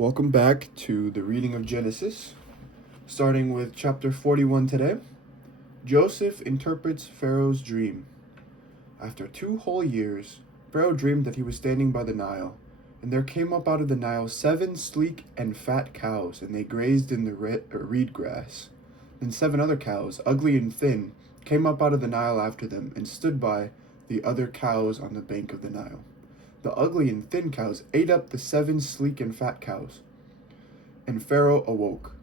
Welcome back to the reading of Genesis, starting with chapter 41 today. Joseph interprets Pharaoh's dream. After 2 whole years, Pharaoh dreamed that he was standing by the Nile, and there came up out of the Nile 7 sleek and fat cows, and they grazed in the reed grass. Then 7 other cows, ugly and thin, came up out of the Nile after them, and stood by the other cows on the bank of the Nile. The ugly and thin cows ate up the 7 sleek and fat cows. And Pharaoh awoke.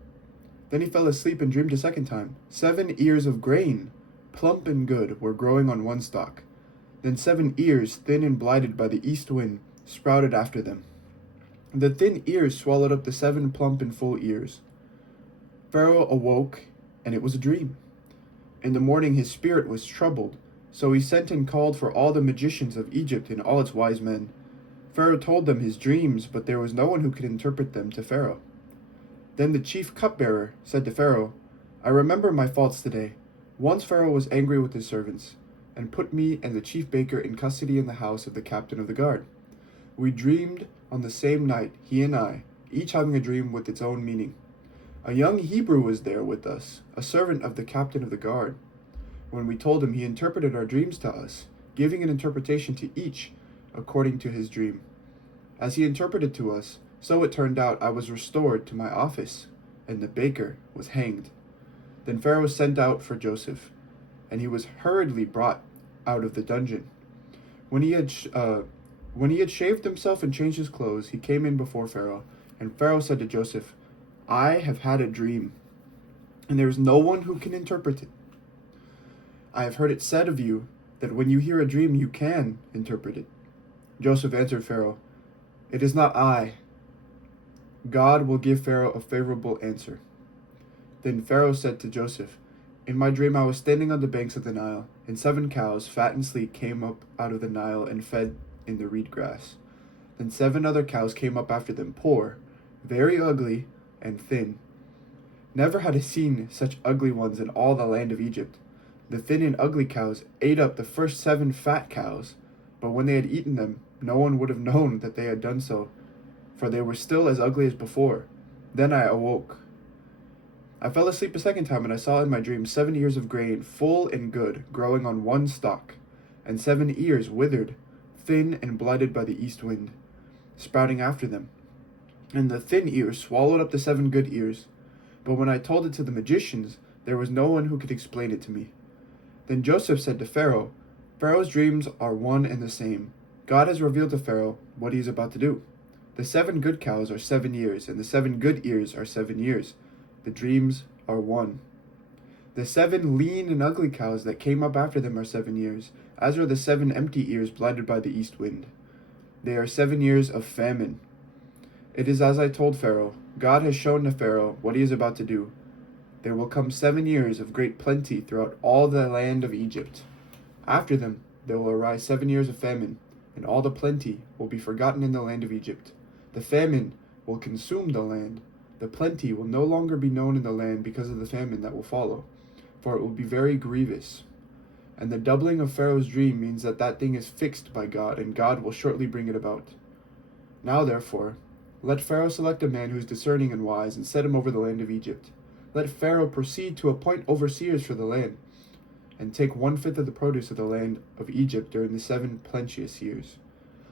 Then he fell asleep and dreamed a second time. 7 ears of grain, plump and good, were growing on one stalk. Then 7 ears, thin and blighted by the east wind, sprouted after them. The thin ears swallowed up the 7 plump and full ears. Pharaoh awoke, and it was a dream. In the morning his spirit was troubled. So he sent and called for all the magicians of Egypt and all its wise men. Pharaoh told them his dreams, but there was no one who could interpret them to Pharaoh. Then the chief cupbearer said to Pharaoh, "I remember my faults today. Once Pharaoh was angry with his servants, and put me and the chief baker in custody in the house of the captain of the guard. We dreamed on the same night, he and I, each having a dream with its own meaning. A young Hebrew was there with us, a servant of the captain of the guard. When we told him, he interpreted our dreams to us, giving an interpretation to each according to his dream. As he interpreted to us, so it turned out I was restored to my office, and the baker was hanged. Then Pharaoh sent out for Joseph, and he was hurriedly brought out of the dungeon. When he had shaved himself and changed his clothes, he came in before Pharaoh, and Pharaoh said to Joseph, "I have had a dream, and there is no one who can interpret it. I have heard it said of you that when you hear a dream you can interpret it." Joseph answered Pharaoh, "It is not I. God will give Pharaoh a favorable answer." Then Pharaoh said to Joseph, "In my dream I was standing on the banks of the Nile, and 7 cows, fat and sleek, came up out of the Nile and fed in the reed grass. Then 7 other cows came up after them, poor, very ugly, and thin. Never had I seen such ugly ones in all the land of Egypt. The thin and ugly cows ate up the first 7 fat cows, but when they had eaten them, no one would have known that they had done so, for they were still as ugly as before. Then I awoke. I fell asleep a second time, and I saw in my dream 7 ears of grain, full and good, growing on one stalk, and 7 ears withered, thin and blighted by the east wind, sprouting after them. And the thin ears swallowed up the 7 good ears. But when I told it to the magicians, there was no one who could explain it to me." Then Joseph said to Pharaoh, "Pharaoh's dreams are one and the same. God has revealed to Pharaoh what he is about to do. The 7 good cows are 7 years, and the 7 good ears are 7 years. The dreams are one. The 7 lean and ugly cows that came up after them are 7 years, as are the 7 empty ears blighted by the east wind. They are 7 years of famine. It is as I told Pharaoh. God has shown to Pharaoh what he is about to do. There will come 7 years of great plenty throughout all the land of Egypt. After them there will arise 7 years of famine, and all the plenty will be forgotten in the land of Egypt. The famine will consume the land. The plenty will no longer be known in the land because of the famine that will follow, for it will be very grievous. And the doubling of Pharaoh's dream means that that thing is fixed by God, and God will shortly bring it about. Now therefore, let Pharaoh select a man who is discerning and wise, and set him over the land of Egypt. Let Pharaoh proceed to appoint overseers for the land, and take 1/5 of the produce of the land of Egypt during the 7 plenteous years.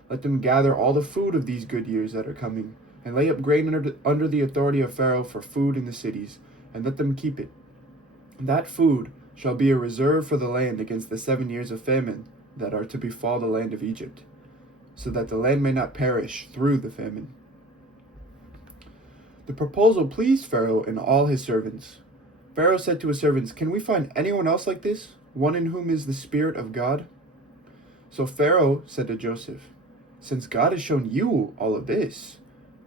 Let them gather all the food of these good years that are coming, and lay up grain under the authority of Pharaoh for food in the cities, and let them keep it. That food shall be a reserve for the land against the 7 years of famine that are to befall the land of Egypt, so that the land may not perish through the famine." The proposal pleased Pharaoh and all his servants. Pharaoh said to his servants, "Can we find anyone else like this, one in whom is the Spirit of God?" So Pharaoh said to Joseph, "Since God has shown you all of this,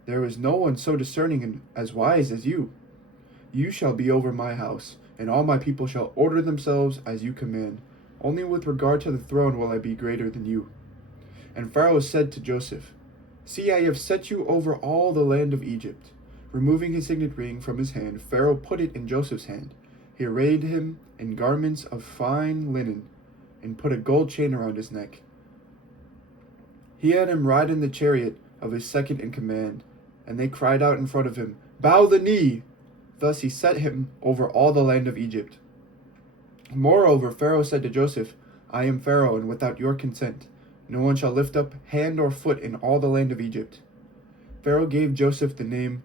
there is no one so discerning and as wise as you. You shall be over my house, and all my people shall order themselves as you command. Only with regard to the throne will I be greater than you." And Pharaoh said to Joseph, "See, I have set you over all the land of Egypt." Removing his signet ring from his hand, Pharaoh put it in Joseph's hand. He arrayed him in garments of fine linen, and put a gold chain around his neck. He had him ride in the chariot of his second in command, and they cried out in front of him, "Bow the knee!" Thus he set him over all the land of Egypt. Moreover, Pharaoh said to Joseph, "I am Pharaoh, and without your consent, no one shall lift up hand or foot in all the land of Egypt." Pharaoh gave Joseph the name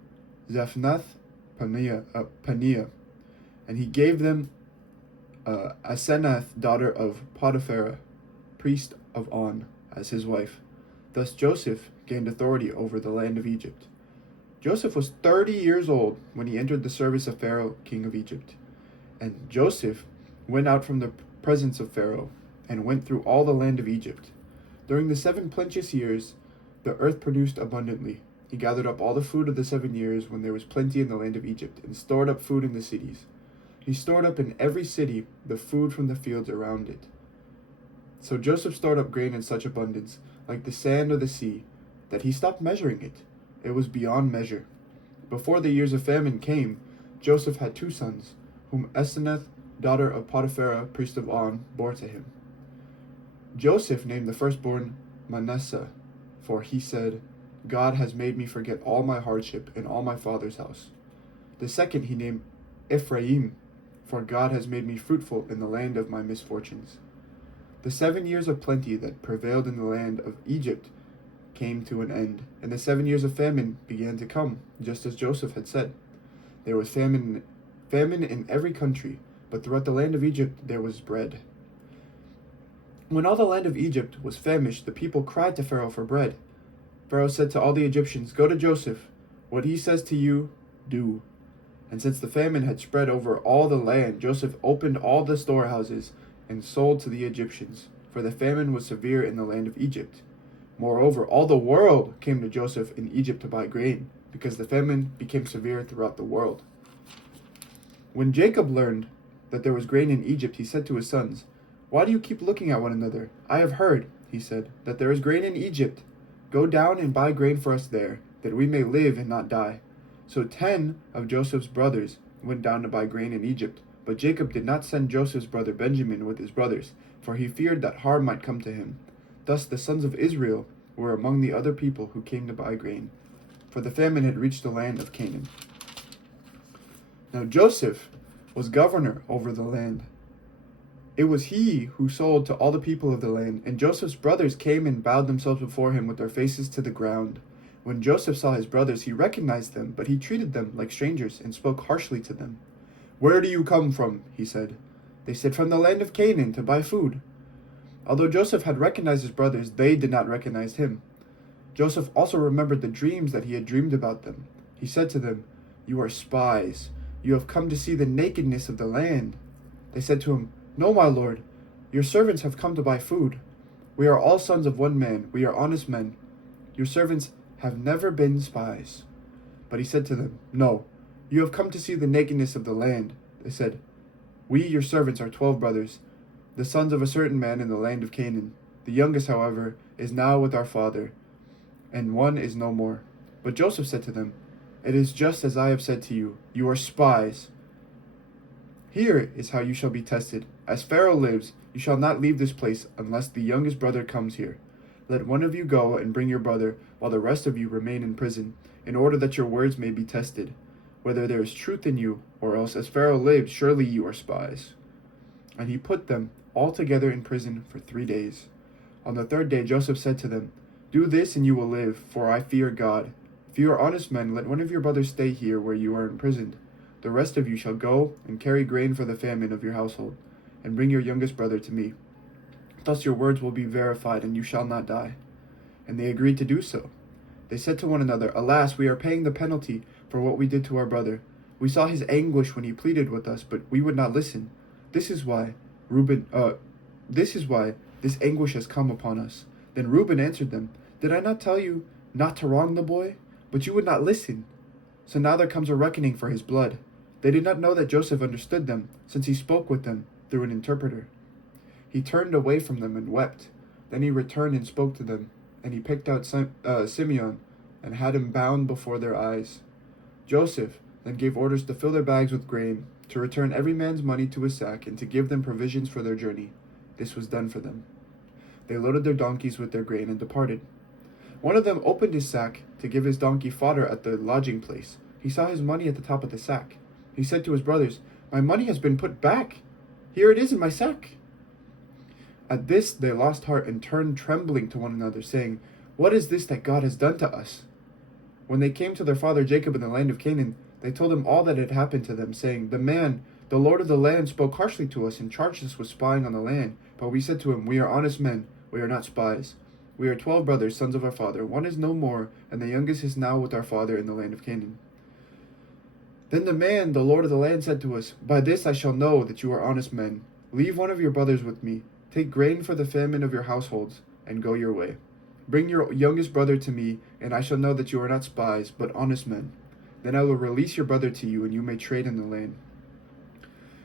Zaphnath-Paneah, and he gave them Asenath, daughter of Potiphera, priest of On, as his wife. Thus Joseph gained authority over the land of Egypt. Joseph was 30 years old when he entered the service of Pharaoh, king of Egypt. And Joseph went out from the presence of Pharaoh and went through all the land of Egypt. During the 7 plenteous years, the earth produced abundantly. He gathered up all the food of the 7 years when there was plenty in the land of Egypt, and stored up food in the cities. He stored up in every city the food from the fields around it. So Joseph stored up grain in such abundance, like the sand of the sea, that he stopped measuring it. It was beyond measure. Before the years of famine came, Joseph had 2 sons, whom Asenath, daughter of Potiphera, priest of On, bore to him. Joseph named the firstborn Manasseh, for he said, "God has made me forget all my hardship in all my father's house." The second he named Ephraim, for God has made me fruitful in the land of my misfortunes. The 7 years of plenty that prevailed in the land of Egypt came to an end, and the 7 years of famine began to come, just as Joseph had said. There was famine in every country, but throughout the land of Egypt there was bread. When all the land of Egypt was famished, the people cried to Pharaoh for bread. Pharaoh said to all the Egyptians, "Go to Joseph. What he says to you, do." And since the famine had spread over all the land, Joseph opened all the storehouses and sold to the Egyptians, for the famine was severe in the land of Egypt. Moreover, all the world came to Joseph in Egypt to buy grain, because the famine became severe throughout the world. When Jacob learned that there was grain in Egypt, he said to his sons, "Why do you keep looking at one another? I have heard," he said, "that there is grain in Egypt. Go down and buy grain for us there, that we may live and not die." So 10 of Joseph's brothers went down to buy grain in Egypt, but Jacob did not send Joseph's brother Benjamin with his brothers, for he feared that harm might come to him. Thus the sons of Israel were among the other people who came to buy grain, for the famine had reached the land of Canaan. Now Joseph was governor over the land. It was he who sold to all the people of the land, and Joseph's brothers came and bowed themselves before him with their faces to the ground. When Joseph saw his brothers, he recognized them, but he treated them like strangers and spoke harshly to them. "Where do you come from?" he said. They said, "From the land of Canaan, to buy food." Although Joseph had recognized his brothers, they did not recognize him. Joseph also remembered the dreams that he had dreamed about them. He said to them, "You are spies. You have come to see the nakedness of the land." They said to him, "No, my lord. Your servants have come to buy food. We are all sons of one man. We are honest men. Your servants have never been spies." But he said to them, "No, you have come to see the nakedness of the land." They said, "We, your servants, are 12 brothers, the sons of a certain man in the land of Canaan. The youngest, however, is now with our father, and one is no more." But Joseph said to them, "It is just as I have said to you. You are spies. Here is how you shall be tested. As Pharaoh lives, you shall not leave this place unless the youngest brother comes here. Let one of you go and bring your brother, while the rest of you remain in prison, in order that your words may be tested, whether there is truth in you, or else as Pharaoh lives, surely you are spies." And he put them all together in prison for 3 days. On the 3rd day Joseph said to them, "Do this and you will live, for I fear God. If you are honest men, let one of your brothers stay here where you are imprisoned. The rest of you shall go and carry grain for the famine of your household, and bring your youngest brother to me. Thus your words will be verified, and you shall not die." And they agreed to do so. They said to one another, "Alas, we are paying the penalty for what we did to our brother. We saw his anguish when he pleaded with us, but we would not listen. This is why this anguish has come upon us." Then Reuben answered them, "Did I not tell you not to wrong the boy? But you would not listen. So now there comes a reckoning for his blood." They did not know that Joseph understood them, since he spoke with them through an interpreter. He turned away from them and wept. Then he returned and spoke to them, and he picked out Simeon and had him bound before their eyes. Joseph then gave orders to fill their bags with grain, to return every man's money to his sack, and to give them provisions for their journey. This was done for them. They loaded their donkeys with their grain and departed. One of them opened his sack to give his donkey fodder at the lodging place. He saw his money at the top of the sack. He said to his brothers, "My money has been put back. Here it is in my sack." At this they lost heart and turned trembling to one another, saying, "What is this that God has done to us?" When they came to their father Jacob in the land of Canaan, they told him all that had happened to them, saying, "The Lord of the land, spoke harshly to us and charged us with spying on the land. But we said to him, 'We are honest men, we are not spies. We are 12 brothers, sons of our father. One is no more, and the youngest is now with our father in the land of Canaan.' Then the Lord of the land, said to us, 'By this I shall know that you are honest men. Leave one of your brothers with me. Take grain for the famine of your households, and go your way. Bring your youngest brother to me, and I shall know that you are not spies, but honest men. Then I will release your brother to you, and you may trade in the land.'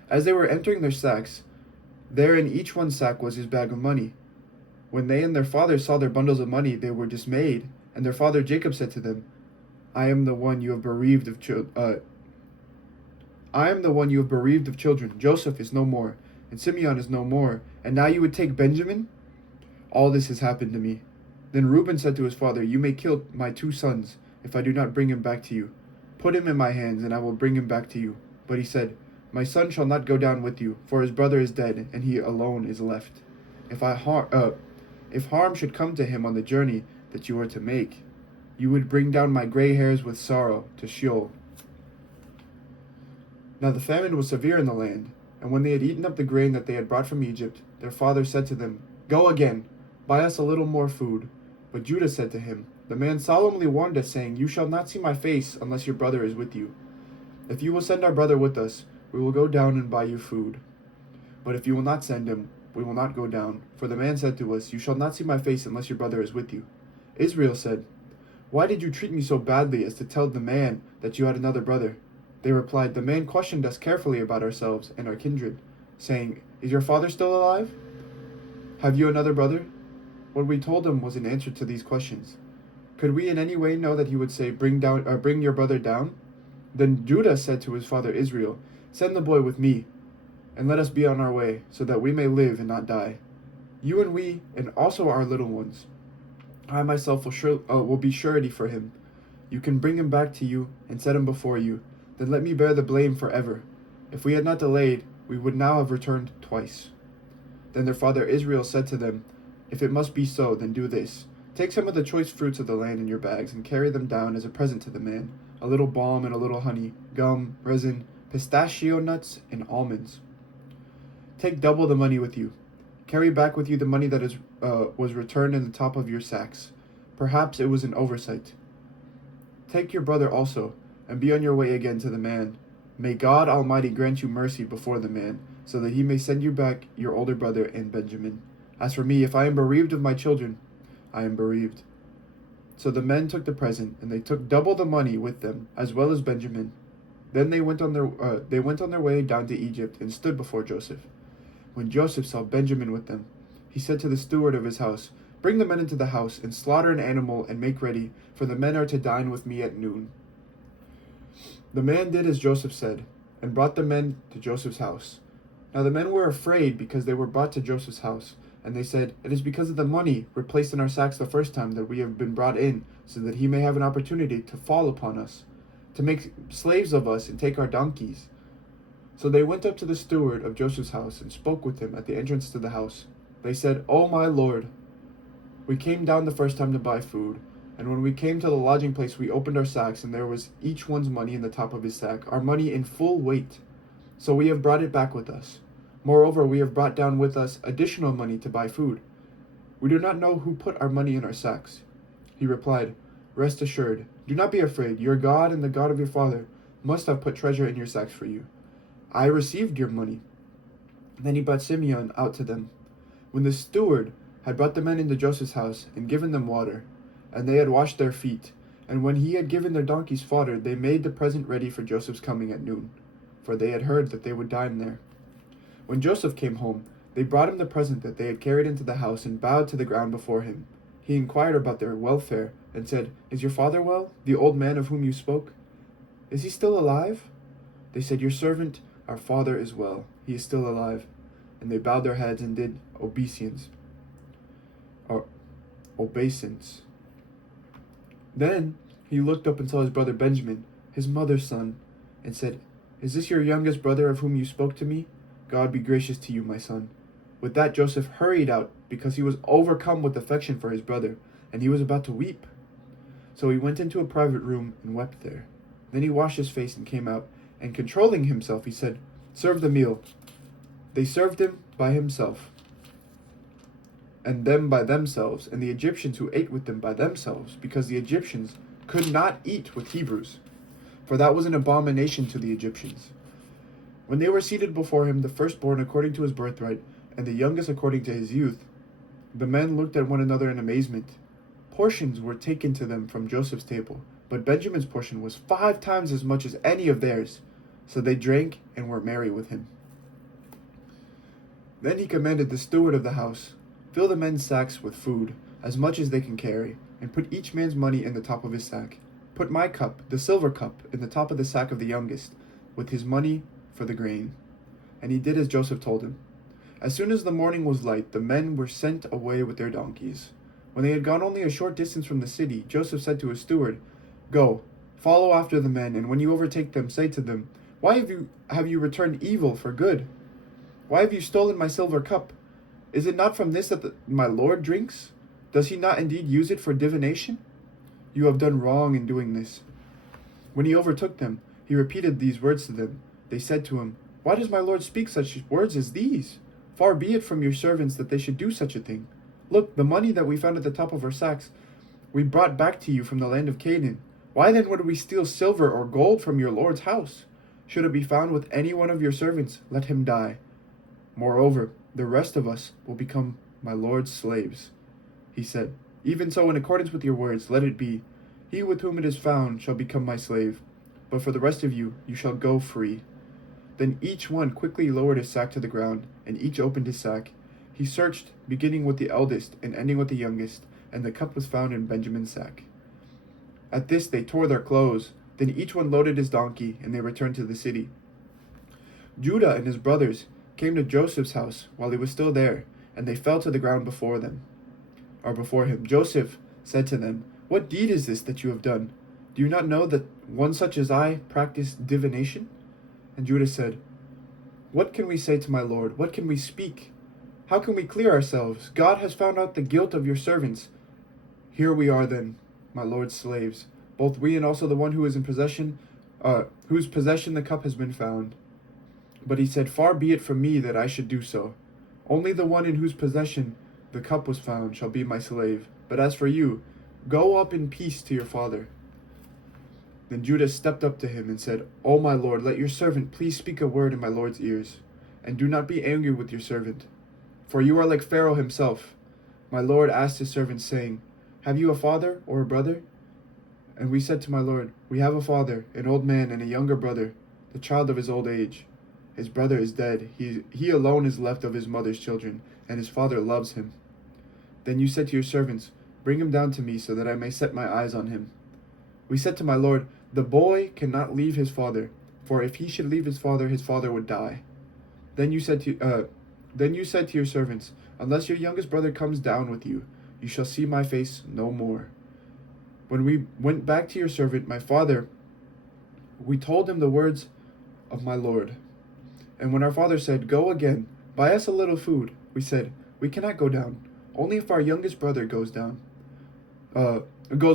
As they were entering their sacks, there in each one's sack was his bag of money. When they and their father saw their bundles of money, they were dismayed, and their father Jacob said to them, I am the one you have bereaved of children. Joseph is no more, and Simeon is no more, and now you would take Benjamin? All this has happened to me." Then Reuben said to his father, "You may kill my 2 sons, if I do not bring him back to you. Put him in my hands, and I will bring him back to you." But he said, "My son shall not go down with you, for his brother is dead, and he alone is left. If harm should come to him on the journey that you are to make, you would bring down my gray hairs with sorrow to Sheol." Now the famine was severe in the land, and when they had eaten up the grain that they had brought from Egypt, their father said to them, "Go again, buy us a little more food." But Judah said to him, "The man solemnly warned us, saying, 'You shall not see my face unless your brother is with you. If you will send our brother with us, we will go down and buy you food. But if you will not send him, we will not go down. For the man said to us, You shall not see my face unless your brother is with you.'" Israel said, "Why did you treat me so badly as to tell the man that you had another brother?" They replied, "The man questioned us carefully about ourselves and our kindred, saying, 'Is your father still alive? Have you another brother?' What we told him was in answer to these questions. Could we in any way know that he would say, 'Bring your brother down'?" Then Judah said to his father Israel, "Send the boy with me, and let us be on our way, so that we may live and not die. You and we, and also our little ones. I myself will be surety for him. You can bring him back to you and set him before you. Then let me bear the blame forever. If we had not delayed, we would now have returned twice." Then their father Israel said to them, "If it must be so, then do this. Take some of the choice fruits of the land in your bags and carry them down as a present to the man, a little balm and a little honey, gum, resin, pistachio nuts, and almonds. Take double the money with you. Carry back with you the money that was returned in the top of your sacks. Perhaps it was an oversight. Take your brother also, and be on your way again to the man. May God Almighty grant you mercy before the man, so that he may send you back your older brother and Benjamin. As for me, if I am bereaved of my children, I am bereaved." So the men took the present, and they took double the money with them, as well as Benjamin. Then they went on their way down to Egypt and stood before Joseph. When Joseph saw Benjamin with them, he said to the steward of his house, "Bring the men into the house, and slaughter an animal, and make ready, for the men are to dine with me at noon." The man did as Joseph said, and brought the men to Joseph's house. Now the men were afraid because they were brought to Joseph's house, and they said, "It is because of the money replaced in our sacks the first time that we have been brought in, so that he may have an opportunity to fall upon us, to make slaves of us and take our donkeys." So they went up to the steward of Joseph's house and spoke with him at the entrance to the house. They said, "O my lord, we came down the first time to buy food, and when we came to the lodging place we opened our sacks, and there was each one's money in the top of his sack, our money in full weight. So we have brought it back with us. Moreover, we have brought down with us additional money to buy food. We do not know who put our money in our sacks." He replied, "Rest assured, do not be afraid. Your God and the God of your father must have put treasure in your sacks for you. I received your money." Then he brought Simeon out to them. When the steward had brought the men into Joseph's house and given them water, and they had washed their feet, and when he had given their donkeys fodder, they made the present ready for Joseph's coming at noon, for they had heard that they would dine there. When Joseph came home, they brought him the present that they had carried into the house and bowed to the ground before him. He inquired about their welfare and said, "Is your father well, the old man of whom you spoke? Is he still alive?" They said, "Your servant, our father, is well. He is still alive." And they bowed their heads and did obeisance. Then he looked up and saw his brother Benjamin, his mother's son, and said, "Is this your youngest brother of whom you spoke to me? God be gracious to you, my son." With that Joseph hurried out, because he was overcome with affection for his brother, and he was about to weep. So he went into a private room and wept there. Then he washed his face and came out, and controlling himself, he said, "Serve the meal." They served him by himself, and them by themselves, and the Egyptians who ate with them by themselves, because the Egyptians could not eat with Hebrews, for that was an abomination to the Egyptians. When they were seated before him, the firstborn according to his birthright, and the youngest according to his youth, the men looked at one another in amazement. Portions were taken to them from Joseph's table, but Benjamin's portion was 5 times as much as any of theirs. So they drank and were merry with him. Then he commanded the steward of the house, "Fill the men's sacks with food, as much as they can carry, and put each man's money in the top of his sack. Put my cup, the silver cup, in the top of the sack of the youngest, with his money for the grain." And he did as Joseph told him. As soon as the morning was light, the men were sent away with their donkeys. When they had gone only a short distance from the city, Joseph said to his steward, "Go, follow after the men, and when you overtake them, say to them, 'Why have you returned evil for good? Why have you stolen my silver cup? Is it not from this that my Lord drinks? Does he not indeed use it for divination? You have done wrong in doing this." When he overtook them, he repeated these words to them. They said to him, "Why does my Lord speak such words as these? Far be it from your servants that they should do such a thing. Look, the money that we found at the top of our sacks we brought back to you from the land of Canaan. Why then would we steal silver or gold from your Lord's house? Should it be found with any one of your servants, let him die. Moreover, the rest of us will become my Lord's slaves." He said, "Even so, in accordance with your words, let it be. He with whom it is found shall become my slave. But for the rest of you, you shall go free." Then each one quickly lowered his sack to the ground, and each opened his sack. He searched, beginning with the eldest and ending with the youngest, and the cup was found in Benjamin's sack. At this they tore their clothes. Then each one loaded his donkey, and they returned to the city. Judah and his brothers came to Joseph's house while he was still there, and they fell to the ground before him. Joseph said to them, "What deed is this that you have done? Do you not know that one such as I practiced divination?" And Judah said, "What can we say to my lord? What can we speak? How can we clear ourselves? God has found out the guilt of your servants. Here we are then, my lord's slaves, both we and also the one who is in possession, whose possession the cup has been found." But he said, "Far be it from me that I should do so. Only the one in whose possession the cup was found shall be my slave. But as for you, go up in peace to your father." Then Judah stepped up to him and said, "O my lord, let your servant please speak a word in my lord's ears, and do not be angry with your servant. For you are like Pharaoh himself." My lord asked his servants, saying, "Have you a father or a brother?" And we said to my lord, "We have a father, an old man, and a younger brother, the child of his old age. His brother is dead. He alone is left of his mother's children, and his father loves him." Then you said to your servants, "Bring him down to me, so that I may set my eyes on him." We said to my lord, "The boy cannot leave his father, for if he should leave his father would die." Then you said to your servants, "Unless your youngest brother comes down with you, you shall see my face no more." When we went back to your servant, my father, we told him the words of my lord. And when our father said, "Go again, buy us a little food," we said, "We cannot go down. Only if our youngest brother goes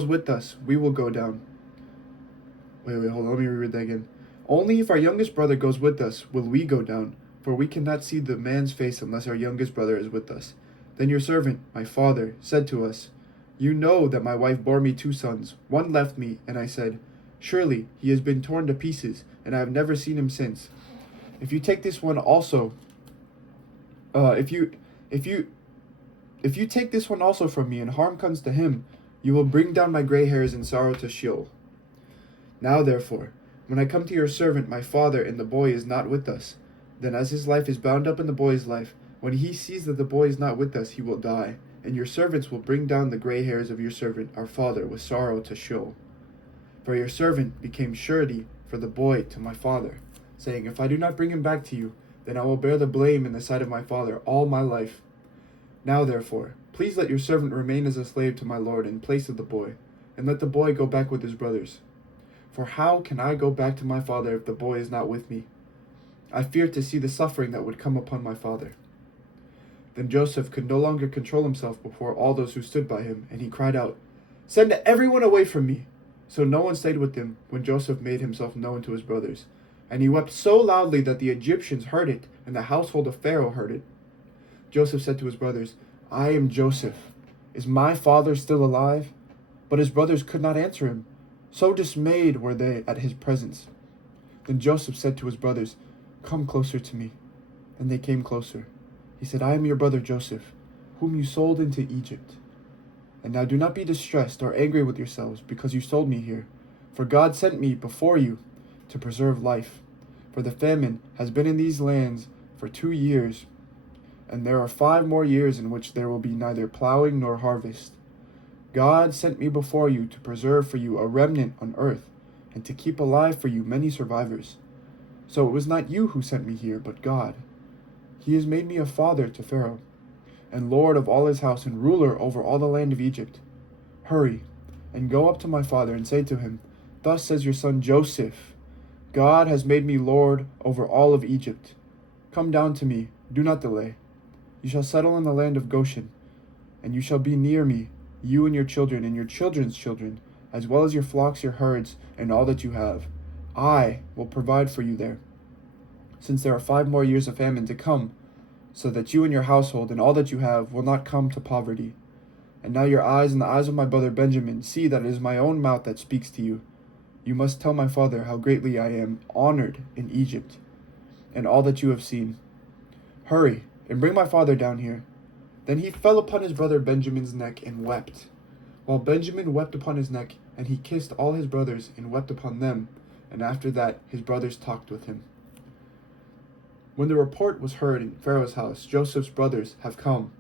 with us, we will go down." Wait, hold on, let me reread that again. "Only if our youngest brother goes with us will we go down, for we cannot see the man's face unless our youngest brother is with us." Then your servant, my father, said to us, "You know that my wife bore me 2 sons. One left me, and I said, 'Surely he has been torn to pieces, and I have never seen him since.' If you take this one also, if you take this one also from me, and harm comes to him, you will bring down my gray hairs in sorrow to Sheol. Now therefore, when I come to your servant my father, and the boy is not with us, then as his life is bound up in the boy's life, when he sees that the boy is not with us, he will die, and your servants will bring down the gray hairs of your servant our father with sorrow to Sheol. For your servant became surety for the boy to my father, saying, 'If I do not bring him back to you, then I will bear the blame in the sight of my father all my life.' Now therefore, please let your servant remain as a slave to my lord in place of the boy. and let the boy go back with his brothers. For how can I go back to my father if the boy is not with me? I fear to see the suffering that would come upon my father." Then Joseph could no longer control himself before all those who stood by him, and he cried out, "Send everyone away from me!" So no one stayed with him when Joseph made himself known to his brothers. And he wept so loudly that the Egyptians heard it, and the household of Pharaoh heard it. Joseph said to his brothers, "I am Joseph. Is my father still alive?" But his brothers could not answer him. So dismayed were they at his presence. Then Joseph said to his brothers, "Come closer to me." And they came closer. He said, "I am your brother Joseph, whom you sold into Egypt. And now do not be distressed or angry with yourselves because you sold me here. For God sent me before you to preserve life. For the famine has been in these lands for 2 years, and there are 5 more years in which there will be neither plowing nor harvest. God sent me before you to preserve for you a remnant on earth, and to keep alive for you many survivors. So it was not you who sent me here, but God. He has made me a father to Pharaoh, and lord of all his house, and ruler over all the land of Egypt. Hurry, and go up to my father, and say to him, 'Thus says your son Joseph, God has made me lord over all of Egypt. Come down to me, do not delay. You shall settle in the land of Goshen, and you shall be near me, you and your children and your children's children, as well as your flocks, your herds, and all that you have. I will provide for you there, since there are 5 more years of famine to come, so that you and your household and all that you have will not come to poverty. And now your eyes and the eyes of my brother Benjamin see that it is my own mouth that speaks to you. You must tell my father how greatly I am honored in Egypt, and all that you have seen. Hurry, and bring my father down here." Then he fell upon his brother Benjamin's neck and wept, while Benjamin wept upon his neck, and he kissed all his brothers and wept upon them. And after that his brothers talked with him. When the report was heard in Pharaoh's house, "Joseph's brothers have come,"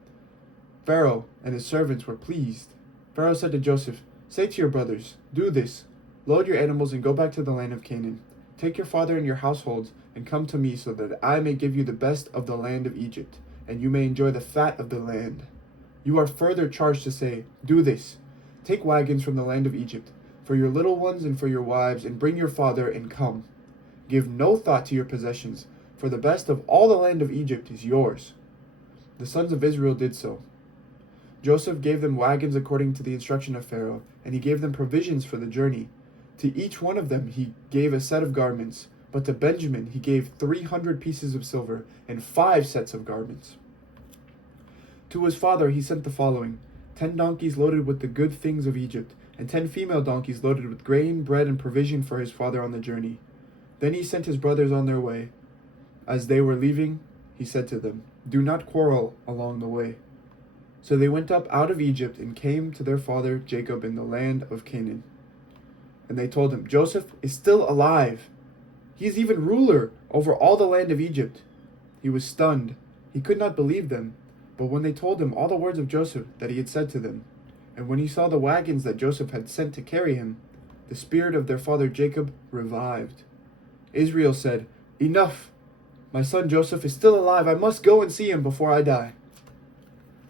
Pharaoh and his servants were pleased. Pharaoh said to Joseph, "Say to your brothers, 'Do this, load your animals and go back to the land of Canaan. Take your father and your households and come to me so that I may give you the best of the land of Egypt, and you may enjoy the fat of the land.' You are further charged to say, 'Do this, take wagons from the land of Egypt for your little ones and for your wives, and bring your father and come. Give no thought to your possessions, for the best of all the land of Egypt is yours.'" The sons of Israel did so. Joseph gave them wagons according to the instruction of Pharaoh, and he gave them provisions for the journey. To each one of them he gave a set of garments, but to Benjamin he gave 300 pieces of silver and 5 sets of garments. To his father he sent the following: 10 donkeys loaded with the good things of Egypt, and 10 female donkeys loaded with grain, bread, and provision for his father on the journey. Then he sent his brothers on their way. As they were leaving, he said to them, "Do not quarrel along the way." So they went up out of Egypt and came to their father Jacob in the land of Canaan. And they told him, "Joseph is still alive. He is even ruler over all the land of Egypt." He was stunned. He could not believe them. But when they told him all the words of Joseph that he had said to them, and when he saw the wagons that Joseph had sent to carry him, the spirit of their father Jacob revived. Israel said, "Enough! My son Joseph is still alive. I must go and see him before I die."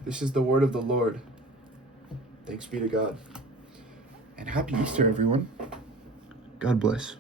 This is the word of the Lord. Thanks be to God. And happy Easter, everyone. God bless.